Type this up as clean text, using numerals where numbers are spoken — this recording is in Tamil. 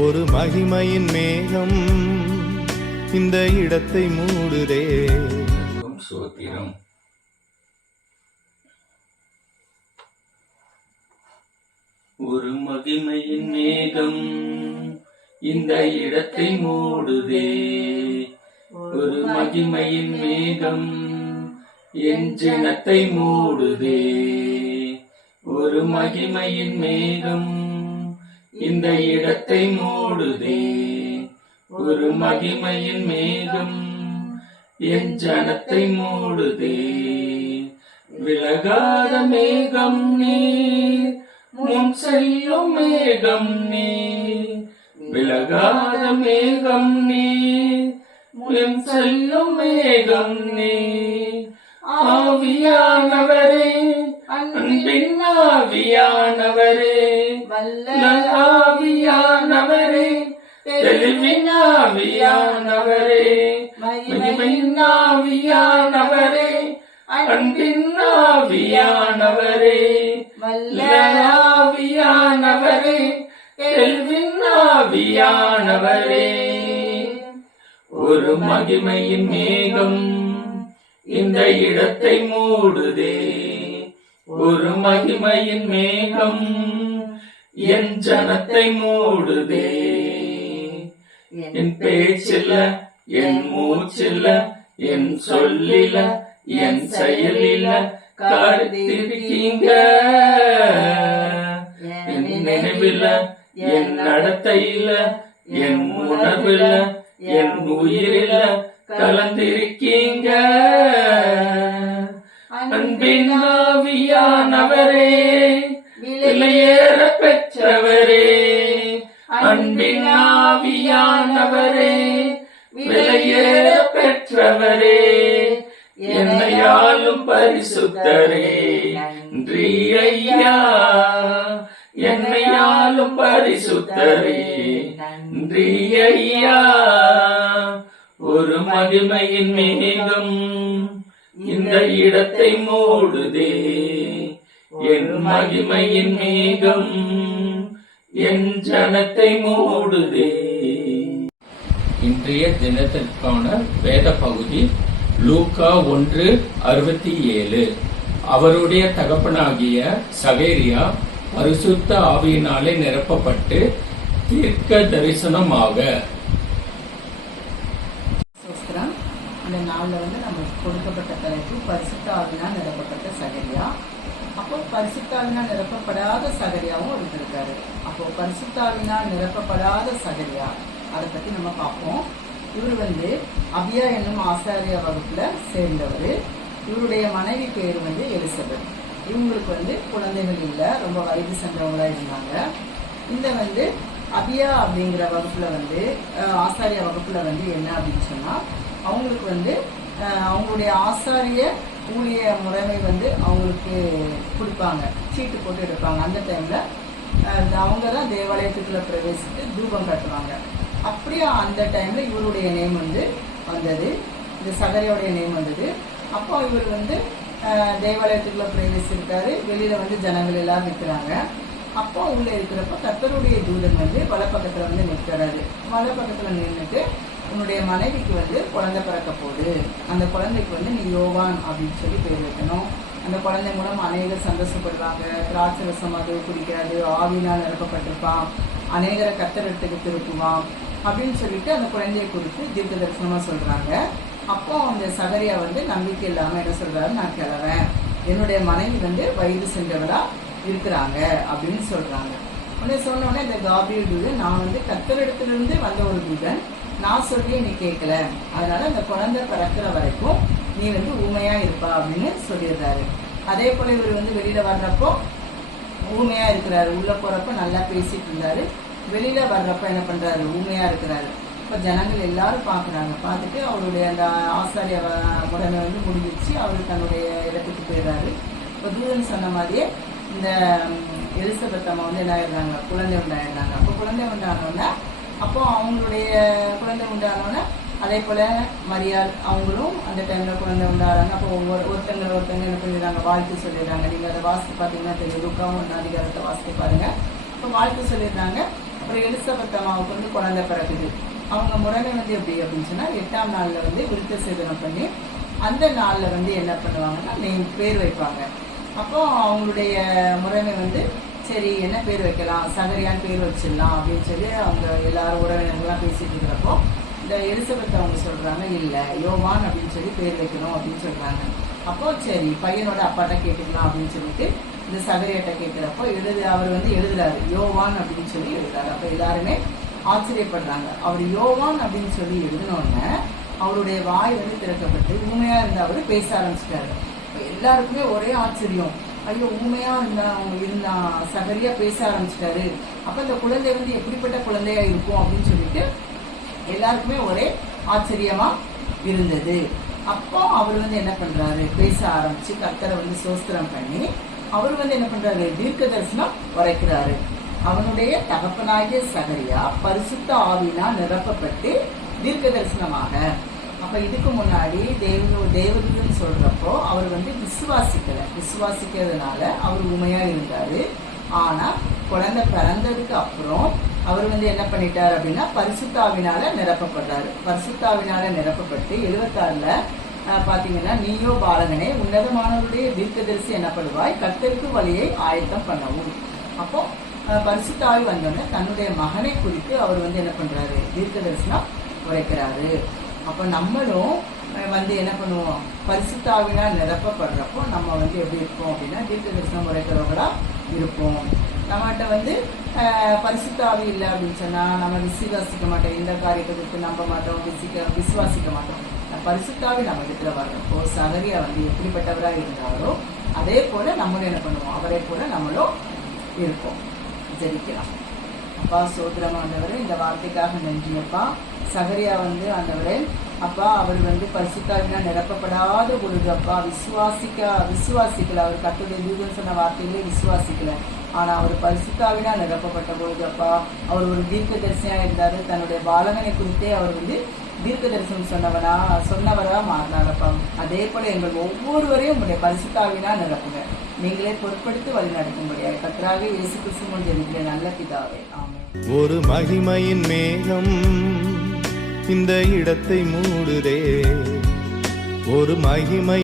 ஒரு மகிமையின் மேகம் இந்த இடத்தை மூடுதே. சோத்திரம். ஒரு மகிமையின் மேகம் இந்த இடத்தை மூடுதே. ஒரு மகிமையின் மேகம் என் ஜனத்தை மூடுதே. ஒரு மகிமையின் மேகம் இந்த இடத்தை மூடுதே. ஒரு மகிமையின் மேகம் என் ஜனத்தை மூடுதே. விலகாத மேகம் நீர், முன் செல்லும் மேகம் நீர். விலகாத மேகம் நீர், முன் செல்லும் மேகம் நீர். ஆவியானவரே, அன்பின் ஆவியானவரே, வல்ல ஆவியானவரே, தெளிவின் ஆவியானவரே, மகிமையின் ஆவியானவரே, அன்பின் ஆவியானவரே, வல்ல ஆவியானவரே, தெளிவின் ஆவியானவரே. ஒரு மகிமையின் மேகம் இந்த இடத்தை மூடுதே. ஒரு மகிமையின் மேகம் என் ஜனத்தை மூடுதே. என் பேச்சில்ல, என் மூச்சில்ல, என் சொல்லில, என் செயலில காத்திருக்கீங்க. என் நினைவில, என் நடத்தையில, என் உணர்வுல, என் உயிரில கலந்திருக்கீங்க. அன்பின் ஆவியானவரே, விலையேற பெற்றவரே. அன்பின் ஆவியானவரே, விலையேற பெற்றவரே. என்னையாலும் பரிசுத்தரே, நன்றி ஐயா. என்னையாலும் பரிசுத்தரே, நன்றி ஐயா. ஒரு மகிமையின் மேகம் இந்த இடத்தை மூடுதே. என் மகிமையின் மேகம் என் ஜனத்தை மூடுதே. இன்றைய தினத்திற்கான வேத பகுதி லூக்கா 1:67. அவருடைய தகப்பனாகிய சகேரியா பரிசுத்த ஆவியினாலே நிரப்பப்பட்டு தீர்க்க தரிசனமாக. இந்த நாளில் நம்ம கொடுக்கப்பட்ட தலைப்பு பரிசுத்த ஆவியினால் நிரப்பப்பட்ட சகரியா. அப்போ பரிசுத்த ஆவியினால் நிரப்பப்படாத சகரியாவும் இருந்திருக்காரு. அப்போ பரிசுத்த ஆவியினால் நிரப்பப்படாத சகரியா, அதை பற்றி நம்ம பார்ப்போம். இவர் அபியா என்னும் ஆசாரிய வகுப்புல சேர்ந்தவர். இவருடைய மனைவி பேர் எலிசபெத். இவங்களுக்கு குழந்தைகள் இல்லை, ரொம்ப வயது சென்றவங்களா இருந்தாங்க. இந்த அபியா அப்படிங்கிற வகுப்புல ஆசாரிய வகுப்புல என்ன அப்படின்னு சொன்னா, அவங்களுக்கு அவங்களுடைய ஆசாரிய ஊழிய முறைமை அவங்களுக்கு கொடுப்பாங்க, சீட்டு போட்டு எடுப்பாங்க. அந்த டைம்ல அவங்க தான் தேவாலயத்துக்குள்ள பிரவேசித்து தூபம் காட்டுவாங்க. அப்படியே அந்த டைம்ல இவருடைய நேம் வந்தது, இந்த சகரியோடைய நேம் வந்தது. அப்போ இவர் தேவாலயத்துக்குள்ள பிரவேசிருக்காரு. வெளியில ஜனங்கள் எல்லாரும் நிற்கிறாங்க. அப்போ உள்ள இருக்கிறப்ப கர்த்தருடைய தூதன் வலப்பக்கத்துல நிற்கிறாரு. வலப்பக்கத்துல நின்றுட்டு, உன்னுடைய மனைவிக்கு குழந்தை பிறக்க போகுது, அந்த குழந்தைக்கு நீ யோவான் அப்படின்னு சொல்லி பேர் வைக்கணும். அந்த குழந்தை மூலம் அநேகர் சந்தோஷப்படுவாங்க. திராட்சை ரசம் அது குடிக்காது, ஆவினால் நிரப்பப்பட்டிருப்பான், அநேகரை கர்த்தரிடத்துக்கு திருப்புவான் அப்படின்னு சொல்லிட்டு அந்த குழந்தையை குறித்து தீர்க்க தரிசனமா சொல்றாங்க. அப்போ அந்த சகரியா நம்பிக்கை இல்லாம என்ன சொல்றாரு, நான் கிளவேன், என்னுடைய மனைவி வயது சென்றவளா இருக்கிறாங்க அப்படின்னு சொல்றாங்க. உடனே சொன்ன உடனே இந்த காபிரியல் தூதன், நான் கர்த்தரிடத்திலிருந்து வந்த ஒரு தூதன், நான் சொல்லியே நீ கேட்கல, அதனால அந்த குழந்தை பிறக்கிற வரைக்கும் நீ ஊமையா இருப்பா அப்படின்னு சொல்லிடுறாரு. அதே போல இவர் வெளியில வர்றப்போ ஊமையா இருக்கிறாரு. உள்ள போறப்ப நல்லா பேசிட்டு இருந்தாரு, வெளியில வர்றப்ப என்ன பண்றாரு, ஊமையா இருக்கிறாரு. இப்ப ஜனங்கள் எல்லாரும் பாக்குறாங்க. பார்த்துட்டு அவருடைய அந்த ஆசாரிய முறைமை முடிஞ்சிச்சு. அவரு தன்னுடைய இடத்துக்கு போயிடுறாரு. இப்போ தூதன் சொன்ன மாதிரியே இந்த எலிசபெத் அம்மா என்ன ஆயிடுறாங்க, குழந்தை உண்டாயிடுறாங்க. அப்போ குழந்தை உண்டானோன்னா, அப்போ அவங்களுடைய குழந்தை உண்டானோன்னா அதே போல மரியாள் அவங்களும் அந்த டைம்ல குழந்தை உண்டாடுறாங்க. அப்போ ஒருத்தங்க என்ன பண்ணிடுறாங்க, வாழ்த்து சொல்லிடுறாங்க. நீங்க அதை வாசித்து பார்த்தீங்கன்னா தெரியும். லூக்கா 1 அதிகாரத்தை வாசித்து பாருங்க. இப்போ வாழ்த்து சொல்லிடுறாங்க. ஒரு எலிசபெத் அம்மாவுக்கு வந்து குழந்தை பிறகுது. அவங்க முறைமை வந்து எப்படி அப்படின்னு சொன்னா 8ஆம் நாள்ல வந்து விருத்த சேதனம் பண்ணி அந்த நாள்ல வந்து என்ன பண்ணுவாங்கன்னா பேர் வைப்பாங்க. அப்போ அவங்களுடைய முறைமை வந்து சரி என்ன பேர் வைக்கலாம், சகரியான்னு பேர் வச்சிடலாம் அப்படின்னு சொல்லி அவங்க எல்லாரும் உறவினர்கள்லாம் பேசிட்டு இருக்கிறப்போ இந்த எலிசபெத் அவங்க சொல்றாங்க இல்ல யோவான் அப்படின்னு சொல்லி பேர் வைக்கணும் அப்படின்னு சொல்றாங்க. அப்போ சரி பையனோட அப்பாட்ட கேட்டுக்கலாம் அப்படின்னு சொல்லிட்டு இந்த சகரியாட்ட கேட்கிறப்போ அவர் வந்து எழுதுறாரு யோவான் அப்படின்னு சொல்லி எழுதுறாரு. அப்ப எல்லாருமே ஆச்சரியப்படுறாங்க. அவர் யோவான் அப்படின்னு சொல்லி எழுதினோடனே அவருடைய வாய் வந்து திறக்கப்பட்டு ஊமையா இருந்த அவரு பேச ஆரம்பிச்சிட்டாரு. எல்லாருக்குமே ஒரே ஆச்சரியம், ஐயோ ஊமையா இருந்தா சகரியா பேச ஆரம்பிச்சிட்டாரு, அப்ப இந்த குழந்தை வந்து எப்படிப்பட்ட குழந்தையா இருக்கும் அப்படின்னு சொல்லிட்டு எல்லாருக்குமே ஒரே ஆச்சரியமா இருந்தது. அப்போ அவர் வந்து என்ன பண்றாரு, பேச ஆரம்பிச்சு கர்த்தரை வந்து சோஸ்திரம் பண்ணி அவர் வந்து என்ன பண்றாரு, தீர்க்க தரிசனம் உரைக்கிறாரு. அவனுடைய தகப்பனாகிய சகரியா பரிசுத்த ஆவியினால் நிரப்பப்பட்டு தீர்க்க தரிசனமாக. அப்ப இதுக்கு முன்னாடி தேவதூதன் சொல்றப்போ அவர் வந்து விசுவாசிக்கிறதுனால அவர் உண்மையா இருந்தாரு. ஆனா குழந்தை பிறந்ததுக்கு அப்புறம் அவர் வந்து என்ன பண்ணிட்டாரு அப்படின்னா பரிசுத்தாவினால நிரப்பப்படுறாரு. பரிசுத்தாவினால நிரப்பப்பட்டு 76ல பாத்தீங்கன்னா நீயோ பாலகனே உன்னதமானவருடைய தீர்க்கதரிசி எனப்படுவாய், கர்த்தருக்கு வழியை ஆயத்தம் பண்ணவும். அப்போ பரிசுத்தாவி வந்தோடனே தன்னுடைய மகனை குறித்து அவர் வந்து என்ன பண்றாரு, தீர்க்க தரிசனம் உரைக்கிறாரு. அப்ப நம்மளும் வந்து என்ன பண்ணுவோம், பரிசுத்தாவினால் நிரப்பப்படுறப்போ நம்ம வந்து எப்படி இருப்போம் அப்படின்னா தீர்க்க தரிசனம் உரைக்கிறவங்களா இருப்போம். நம்மகிட்ட வந்து பரிசுத்தாவி இல்லை அப்படின்னு சொன்னா நம்ம விசுவாசிக்க மாட்டோம், இந்த காரியத்தை குறித்து நம்ப மாட்டோம், விசுவாசிக்க மாட்டோம். பரிசுத்தாவி நம்ம இடத்துல வர்றப்போ சகரியா வந்து எப்படிப்பட்டவரா இருந்தாரோ அதே போல நம்மளும் என்ன பண்ணுவோம், அவரை போல நம்மளும் இருப்போம். ஜெபிக்கலாம். அப்பா சோதரம் ஆண்டவரே, இந்த வார்த்தைக்காக நன்றியப்பா. சகரியா வந்து ஆண்டவரே அப்பா அவர் வந்து பரிசுத்தாவினால் நிரப்பப்படாத பொழுது அப்பா விசுவாசிக்கல. அவர் கர்த்தருடைய தூதன் சொன்ன வார்த்தைகளே விசுவாசிக்கல. ஆனா அவர் பரிசுத்தாவினால் நிரப்பப்பட்ட பொழுது அப்பா அவர் ஒரு தீர்க்க தரிசனா இருந்தாரு. தன்னுடைய பாலகனை குறித்தே அவர் வந்து தீர்க்க தரிசனம் சொன்னவரா மாறினாரப்பா. அதே போல எங்கள் ஒவ்வொருவரையும் உங்களுடைய பரிசுத்தாவினால் நிரப்புங்க. நீங்களே பொருட்படுத்தி வழி நடக்கும்படியாக கர்த்தராக இயேசு கிறிஸ்து ஜெபிக்கிற நல்ல பிதாவே, ஆமென். ஒரு மகிமையின் மேகம் இந்த இடத்தை மூடுதே, ஒரு மகிமை